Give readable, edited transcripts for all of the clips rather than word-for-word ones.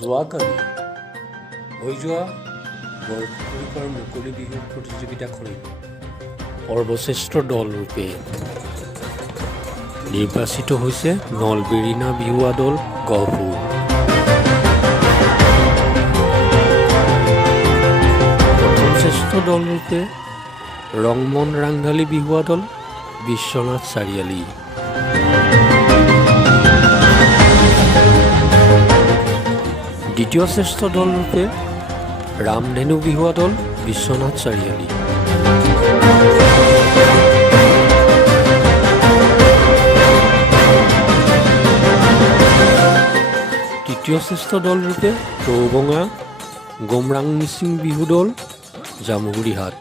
যোৱাকালি হৈ যোৱা বৰপুখুৰীপাৰ মুকলি বিহু প্ৰতিযোগিতাখনিত সৰ্বশ্ৰেষ্ঠ দলৰূপে নিৰ্বাচিত হৈছে নলবেৰিনা বিহুৱা দল গহপুৰ। প্ৰথম শ্ৰেষ্ঠ দলৰূপে ৰংমন ৰাংঢালী বিহুৱা দল বিশ্বনাথ চাৰিআলি। দ্বিতীয় শ্ৰেষ্ঠ দলৰূপে ৰামধেনু বিহুৱা দল বিশ্বনাথ চাৰিআলি। তৃতীয় শ্ৰেষ্ঠ দলৰূপে চৌবঙা গোমৰাং মিচিং বিহু দল জামুগুৰিহাট।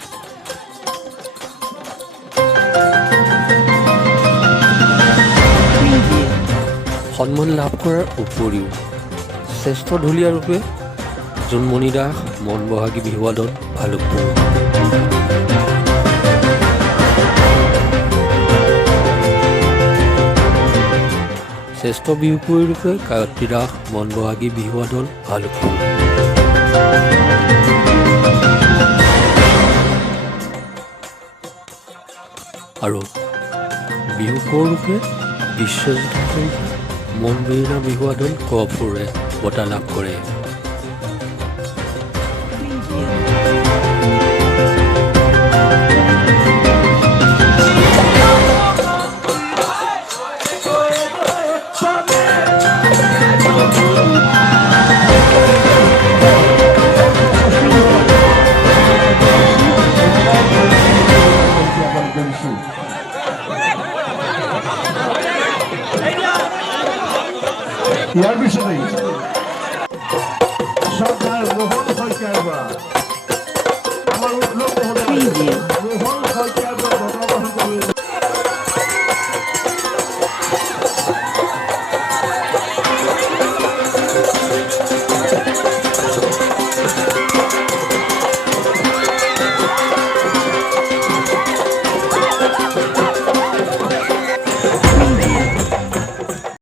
সন্মান লাভ কৰাৰ উপৰিও শ্ৰেষ্ঠ ঢুলীয়া ৰূপে জোনমণি দাস মনবহাগী বিহুৱা দল ভালুকপুৰ। শ্ৰেষ্ঠ বিহুকুঁৱৰী ৰূপে গায়ত্ৰী দাস মনবহাগী বিহুৱা দল ভালুকপুৰ। আৰু বিহুকুঁৱৰ ৰূপে বিশ্বজিৎ হাজৰিকা মনবেৰিনা বিহুৱা দল গহপুৰে বঁটা লাভ কৰে। ইয়াৰ পিছতে চৰকাৰ মোহন শইকীয়াৰ পৰা আমাৰ উৎসৱ মোহন শইকীয়াৰ